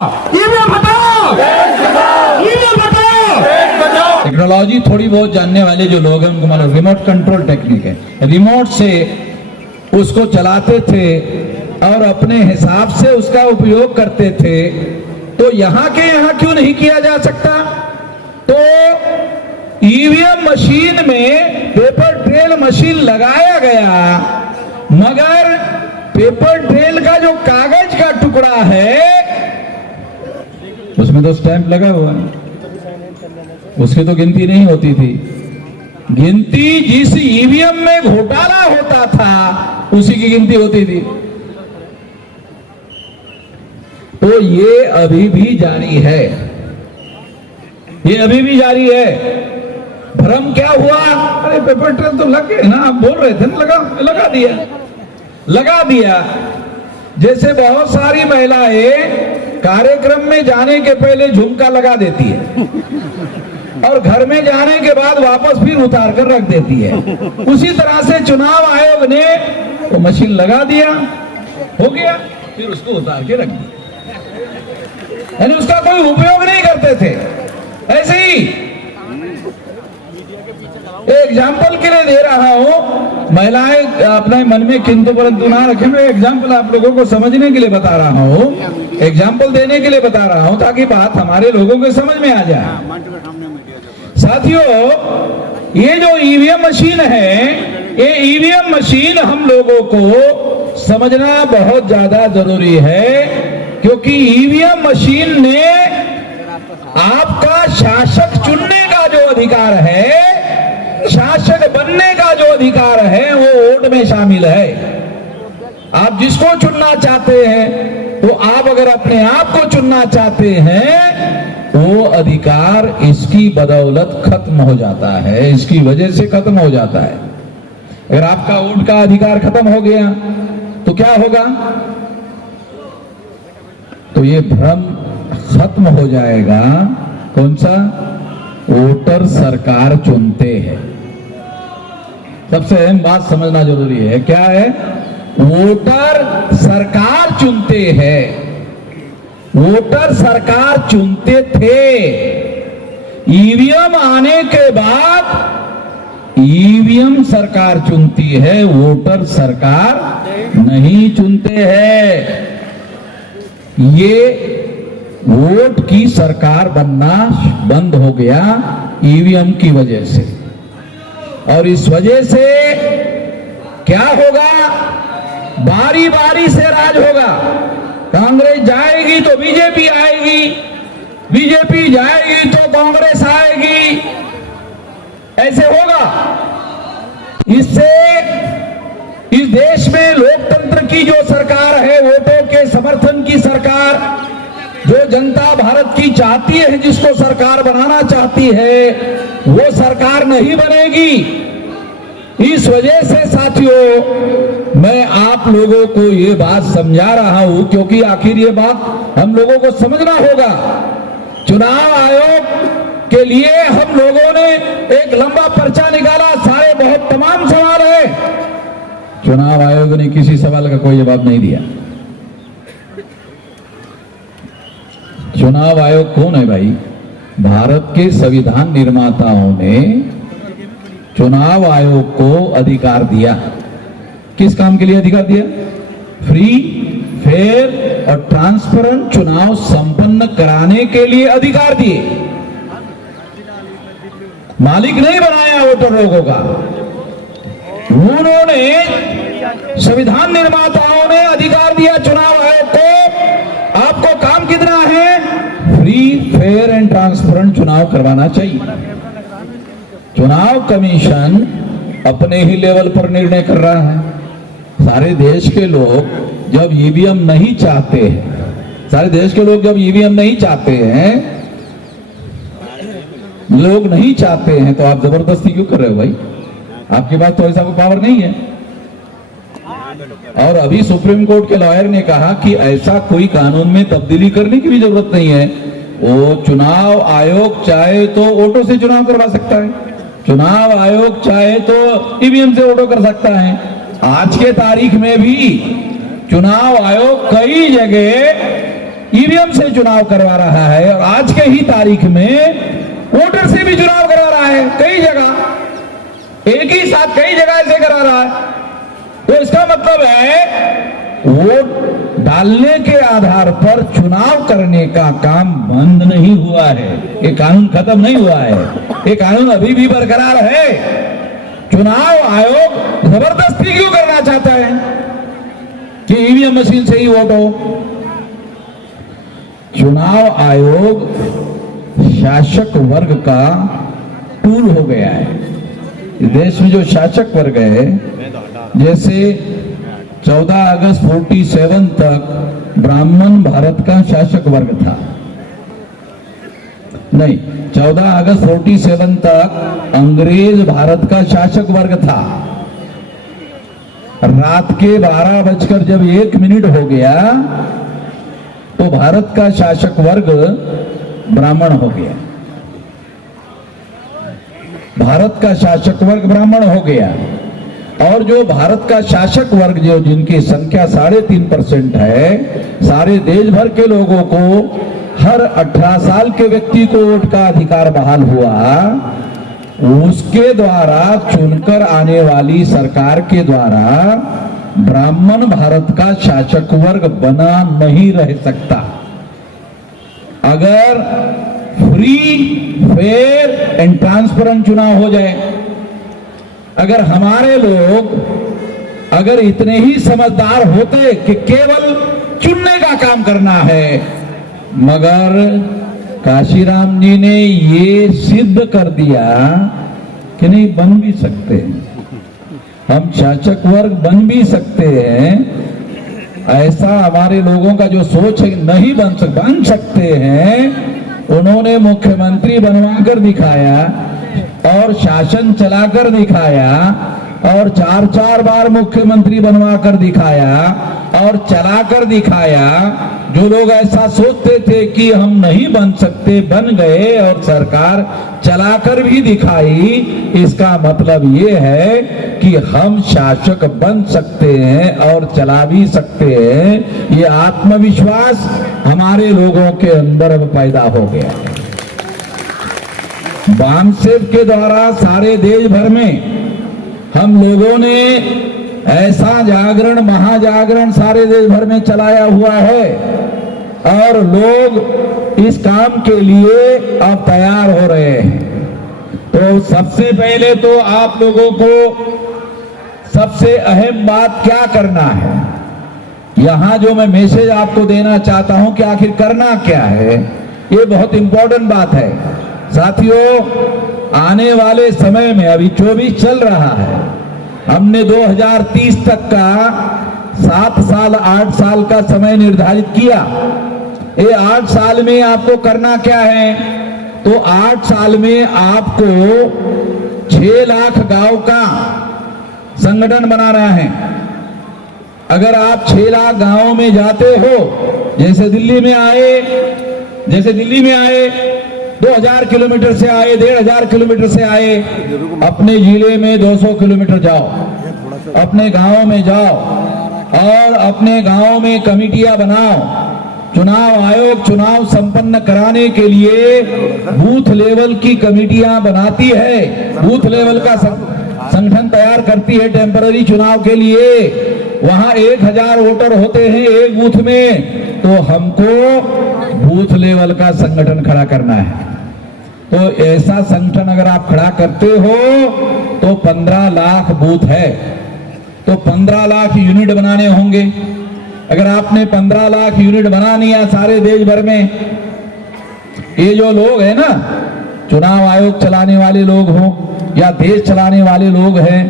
EVM हटाओ, EVM हटाओ। Technology थोड़ी बहुत जानने वाले जो लोग हैं उनको मालूम, रिमोट कंट्रोल टेक्निक है। रिमोट से उसको चलाते थे और अपने हिसाब से उसका उपयोग करते थे। तो यहाँ के यहाँ क्यों नहीं किया जा सकता? तो ईवीएम मशीन में पेपर ट्रेल मशीन लगाया गया, मगर पेपर ट्रेल का जो कागज का टुकड़ा है उसमें तो स्टैंप लगा हुआ है, उसकी तो गिनती नहीं होती थी। गिनती जिस ईवीएम में घोटाला होता था उसी की गिनती होती थी। तो ये अभी भी जारी है, ये अभी भी जारी है। भ्रम क्या हुआ? अरे पेपर ट्रेल तो लग गए ना, आप बोल रहे थे ना, लगा दिया। जैसे बहुत सारी महिलाएं कार्यक्रम में जाने के पहले झुमका लगा देती है और घर में जाने के बाद वापस फिर उतार कर रख देती है, उसी तरह से चुनाव आयोग ने तो मशीन लगा दिया, हो गया, फिर उसको उतार के रख दिया, यानी उसका कोई उपयोग नहीं करते थे। ऐसे ही एग्जाम्पल के लिए दे रहा हूं, महिलाएं अपने मन में किंतु परंतु ना रखें। मैं एग्जाम्पल आप लोगों को समझने के लिए बता रहा हूं, एग्जाम्पल देने के लिए बता रहा हूं ताकि बात हमारे लोगों को समझ में आ जाए। साथियों, ये जो ईवीएम मशीन है, ये ईवीएम मशीन हम लोगों को समझना बहुत ज्यादा जरूरी है, क्योंकि ईवीएम मशीन ने आपका शासक चुनने का जो अधिकार है, शासक बनने का जो अधिकार है, वो वोट में शामिल है। आप जिसको चुनना चाहते हैं, तो आप अगर अपने आप को चुनना चाहते हैं, वो अधिकार इसकी बदौलत खत्म हो जाता है, इसकी वजह से खत्म हो जाता है। अगर आपका वोट का अधिकार खत्म हो गया तो क्या होगा? तो ये भ्रम खत्म हो जाएगा। कौन सा? वोटर सरकार चुनते हैं। सबसे अहम बात समझना जरूरी है, क्या है? वोटर सरकार चुनते हैं। वोटर सरकार चुनते थे, ईवीएम आने के बाद ईवीएम सरकार चुनती है, वोटर सरकार नहीं चुनते हैं। ये वोट की सरकार बनना बंद हो गया ईवीएम की वजह से, और इस वजह से क्या होगा? बारी बारी से राज होगा। कांग्रेस जाएगी तो बीजेपी आएगी, बीजेपी जाएगी तो कांग्रेस आएगी, ऐसे होगा। इससे इस देश में लोकतंत्र की जो सरकार है, वोटों के समर्थन की सरकार, जो जनता भारत की चाहती है, जिसको सरकार बनाना चाहती है, वो सरकार नहीं बनेगी। इस वजह से साथियों, मैं आप लोगों को ये बात समझा रहा हूं, क्योंकि आखिर ये बात हम लोगों को समझना होगा। चुनाव आयोग के लिए हम लोगों ने एक लंबा पर्चा निकाला, सारे बहुत तमाम सवाल है, चुनाव आयोग ने किसी सवाल का कोई जवाब नहीं दिया। चुनाव आयोग कौन है भाई? भारत के संविधान निर्माताओं ने चुनाव आयोग को अधिकार दिया। किस काम के लिए अधिकार दिया? फ्री, फेयर और ट्रांसपेरेंट चुनाव संपन्न कराने के लिए अधिकार दिए। मालिक नहीं बनाया वोटर लोगों का, उन्होंने, संविधान निर्माताओं ने अधिकार दिया चुनाव आयोग को। आपको काम कितना है? फ्री, फेयर एंड ट्रांसपेरेंट चुनाव करवाना चाहिए। चुनाव कमीशन अपने ही लेवल पर निर्णय कर रहा है। सारे देश के लोग जब ईवीएम नहीं चाहते हैं, सारे देश के लोग जब ईवीएम नहीं चाहते हैं, लोग नहीं चाहते हैं, तो आप जबरदस्ती क्यों कर रहे हो भाई? आपके पास तो ऐसा कोई पावर नहीं है। और अभी सुप्रीम कोर्ट के लॉयर ने कहा कि ऐसा कोई कानून में तब्दीली करने की भी जरूरत नहीं है। वो चुनाव आयोग चाहे तो वोटों से चुनाव करवा सकता है, चुनाव आयोग चाहे तो ईवीएम से वोटों कर सकता है। आज के तारीख में भी चुनाव आयोग कई जगह ईवीएम से चुनाव करवा रहा है और आज के ही तारीख में वोटर से भी चुनाव करवा रहा है। कई जगह एक ही साथ कई जगह ऐसे करा रहा है। तो इसका मतलब है वोट डालने के आधार पर चुनाव करने का काम बंद नहीं हुआ है। ये कानून खत्म नहीं हुआ है, ये कानून अभी भी बरकरार है। चुनाव आयोग जबरदस्ती क्यों करना चाहता है कि ईवीएम मशीन से ही वोट हो? चुनाव आयोग शासक वर्ग का टूल हो गया है। देश में जो शासक वर्ग है, जैसे 14 अगस्त 47 तक ब्राह्मण भारत का शासक वर्ग था, नहीं 14 अगस्त 47 तक अंग्रेज भारत का शासक वर्ग था। रात के 12:01 हो गया तो भारत का शासक वर्ग ब्राह्मण हो गया। भारत का शासक वर्ग ब्राह्मण हो गया और जो भारत का शासक वर्ग जो जिनकी संख्या 3.5% है, सारे देश भर के लोगों को हर 18 साल के व्यक्ति को वोट का अधिकार बहाल हुआ। उसके द्वारा चुनकर आने वाली सरकार के द्वारा ब्राह्मण भारत का शासक वर्ग बना नहीं रह सकता। अगर फ्री, फेयर एंड ट्रांसपेरेंट चुनाव हो जाए, अगर हमारे लोग अगर इतने ही समझदार होते कि केवल चुनने का काम करना है, मगर काशीराम जी ने ये सिद्ध कर दिया कि नहीं, बन भी सकते हैं, हम शासक वर्ग बन भी सकते हैं। ऐसा हमारे लोगों का जो सोच है नहीं बन सकते हैं, उन्होंने मुख्यमंत्री बनवा कर दिखाया और शासन चलाकर दिखाया और 4-4 बार मुख्यमंत्री बनवा कर दिखाया और चलाकर दिखाया। जो लोग ऐसा सोचते थे कि हम नहीं बन सकते, बन गए और सरकार चलाकर भी दिखाई। इसका मतलब ये है कि हम शासक बन सकते हैं और चला भी सकते हैं। ये आत्मविश्वास हमारे लोगों के अंदर अब पैदा हो गया। बामसेब के द्वारा सारे देश भर में हम लोगों ने ऐसा जागरण, महाजागरण सारे देश भर में चलाया हुआ है और लोग इस काम के लिए अब तैयार हो रहे हैं। तो सबसे पहले तो आप लोगों को सबसे अहम बात क्या करना है, यहां जो मैं मैसेज आपको देना चाहता हूं कि आखिर करना क्या है, ये बहुत इंपॉर्टेंट बात है। साथियों, आने वाले समय में अभी 24 चल रहा है, हमने 2030 तक का 7 साल 8 साल का समय निर्धारित किया। ये 8 साल में आपको करना क्या है? तो 8 साल में आपको 6 लाख गांव का संगठन बनाना है। अगर आप 6 लाख गांवों में जाते हो, जैसे दिल्ली में आए 2000 किलोमीटर से आए, 1500 किलोमीटर से आए, अपने जिले में 200 किलोमीटर जाओ, अपने गांव में जाओ और अपने गांव में कमेटियां बनाओ। चुनाव आयोग चुनाव संपन्न कराने के लिए बूथ लेवल की कमेटियां बनाती है, बूथ लेवल का संगठन तैयार करती है टेम्पररी चुनाव के लिए। वहां 1000 वोटर होते हैं एक बूथ में, तो हमको बूथ लेवल का संगठन खड़ा करना है। तो ऐसा संगठन अगर आप खड़ा करते हो तो 15 लाख बूथ है, तो 15 लाख यूनिट बनाने होंगे। अगर आपने 15 लाख यूनिट बना लिया सारे देश भर में, ये जो लोग हैं ना, चुनाव आयोग चलाने वाले लोग हों या देश चलाने वाले लोग हैं,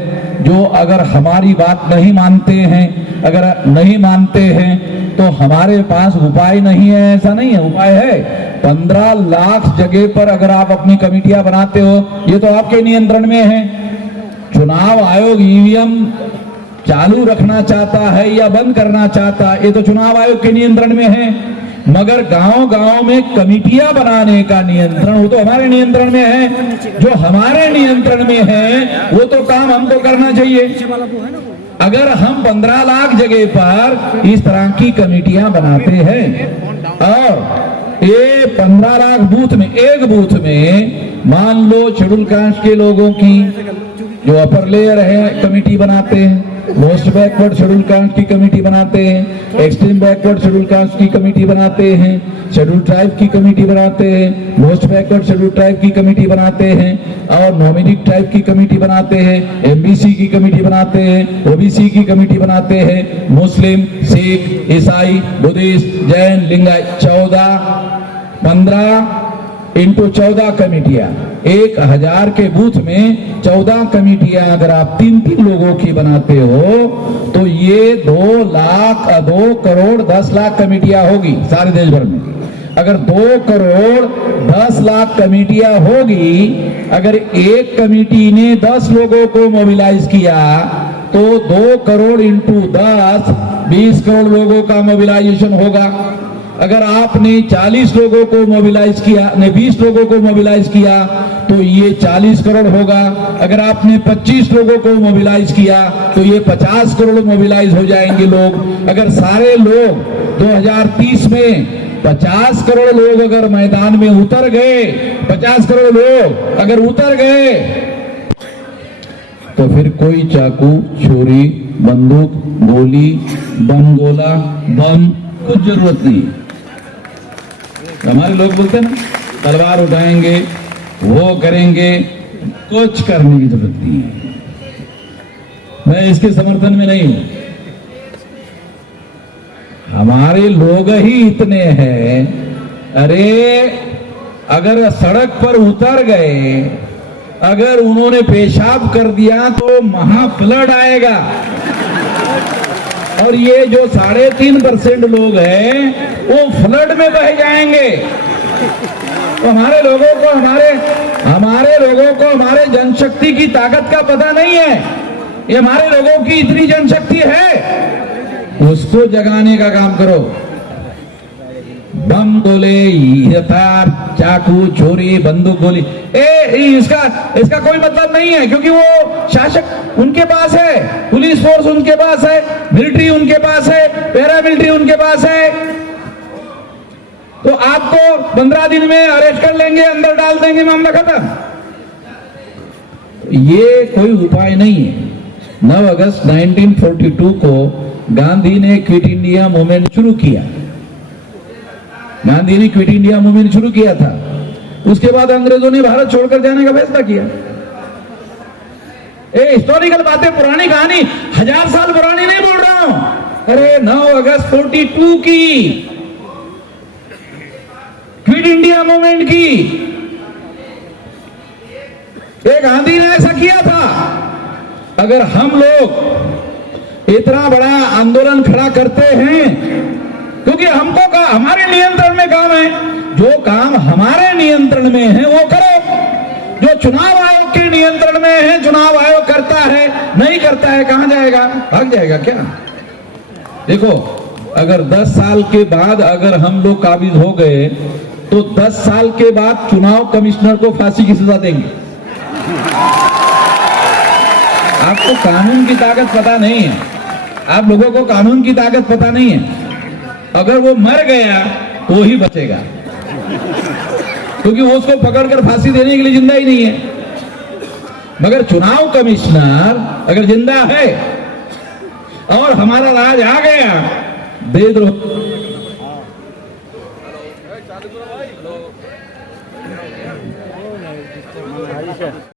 जो अगर हमारी बात नहीं मानते हैं, अगर नहीं मानते हैं तो हमारे पास उपाय नहीं है, ऐसा नहीं है, उपाय है। 15 लाख जगह पर अगर आप अपनी कमेटियां बनाते हो, ये तो आपके नियंत्रण में है। चुनाव आयोग ईवीएम चालू रखना चाहता है या बंद करना चाहता है, ये तो चुनाव आयोग के नियंत्रण में है। मगर गांव-गांव में कमेटियां बनाने का नियंत्रण वो तो हमारे नियंत्रण में है। जो हमारे नियंत्रण में है वो तो काम हमको करना चाहिए। अगर हम 15 लाख जगह पर इस तरह की कमेटियां बनाते हैं और ये 15 लाख बूथ में, एक बूथ में मान लो शेड्यूल कास्ट के लोगों की जो अपर लेयर है कमेटी बनाते हैं, मोस्ट बैकवर्ड शेड्यूल कास्ट की कमेटी बनाते हैं, एक्सट्रीम बैकवर्ड शेड्यूल कास्ट की कमेटी बनाते हैं, शेड्यूल ट्राइब की कमेटी बनाते हैं, मोस्ट बैकवर्ड शेड्यूल ट्राइब की कमेटी बनाते हैं और नॉमिनिक ट्राइब की कमेटी बनाते हैं, एमबीसी की कमेटी बनाते हैं, ओबीसी की कमेटी बनाते हैं, मुस्लिम, सिख, ईसाई, बुद्धिस्ट, जैन, लिंगायत 15 इंटू 14 कमेटियां, 1000 के बूथ में 14 कमेटियां अगर आप 3-3 लोगों की बनाते हो तो ये 2 करोड़ 10 लाख कमेटियां होगी सारे देश भर में। अगर 2 करोड़ 10 लाख कमेटियां होगी, अगर एक कमेटी ने 10 लोगों को मोबिलाइज किया तो 2 करोड़ इंटू 10 20 करोड़ लोगों का मोबिलाइजेशन होगा। अगर आपने 40 लोगों को मोबिलाइज किया, ने 20 लोगों को मोबिलाइज किया तो ये 40 करोड़ होगा। अगर आपने 25 लोगों को मोबिलाइज किया तो ये 50 करोड़ मोबिलाइज हो जाएंगे लोग। अगर सारे लोग 2030 में 50 करोड़ लोग अगर मैदान में उतर गए, 50 करोड़ लोग अगर उतर गए तो फिर कोई चाकू, छुरी, बंदूक, गोली, बम गोला, बम कुछ जरूरत नहीं। हमारे लोग बोलते हैं ना तलवार उठाएंगे, वो करेंगे, कुछ करने की जरूरत नहीं है। मैं इसके समर्थन में नहीं हूं। हमारे लोग ही इतने हैं, अरे अगर सड़क पर उतर गए, अगर उन्होंने पेशाब कर दिया तो महाफ्लड आएगा। और ये जो 3.5% लोग हैं वो फ्लड में बह जाएंगे। तो हमारे लोगों को हमारे जनशक्ति की ताकत का पता नहीं है। ये हमारे लोगों की इतनी जनशक्ति है, उसको जगाने का काम करो। बम गोले, हथियार, चाकू, छुरी, बंदूक, गोली, इसका कोई मतलब नहीं है, क्योंकि वो शासक उनके पास है, पुलिस फोर्स उनके पास है, मिलिट्री उनके पास है, पैरामिलिट्री उनके पास है। तो आपको 15 दिन में अरेस्ट कर लेंगे, अंदर डाल देंगे, मामला खत्म। ये कोई उपाय नहीं है। 9 अगस्त 1942 को गांधी ने क्विट इंडिया मूवमेंट शुरू किया। गांधी ने क्विट इंडिया मूवमेंट शुरू किया था। उसके बाद अंग्रेजों ने भारत छोड़कर जाने का फैसला किया। हिस्टोरिकल बातें, पुरानी कहानी, 1000 साल पुरानी नहीं बोल रहा हूं। अरे 9 अगस्त 42 की क्विट इंडिया मूवमेंट की, गांधी ने ऐसा किया था। अगर हम लोग इतना बड़ा आंदोलन खड़ा करते हैं, क्योंकि हमको हमारे नियंत्रण में काम है, जो काम हमारे नियंत्रण में है वो करो। जो चुनाव आयोग के नियंत्रण में है, चुनाव आयोग करता है, नहीं करता है, कहां जाएगा? भाग जाएगा क्या? देखो, अगर 10 साल के बाद अगर हम लोग काबिज हो गए तो 10 साल के बाद चुनाव कमिश्नर को फांसी की सजा देंगे। आपको कानून की ताकत पता नहीं है, आप लोगों को कानून की ताकत पता नहीं है। अगर वो मर गया तो ही बचेगा, क्योंकि वो उसको पकड़कर फांसी देने के लिए जिंदा ही नहीं है। मगर चुनाव कमिश्नर अगर जिंदा है और हमारा राज आ गया, देशद्रोह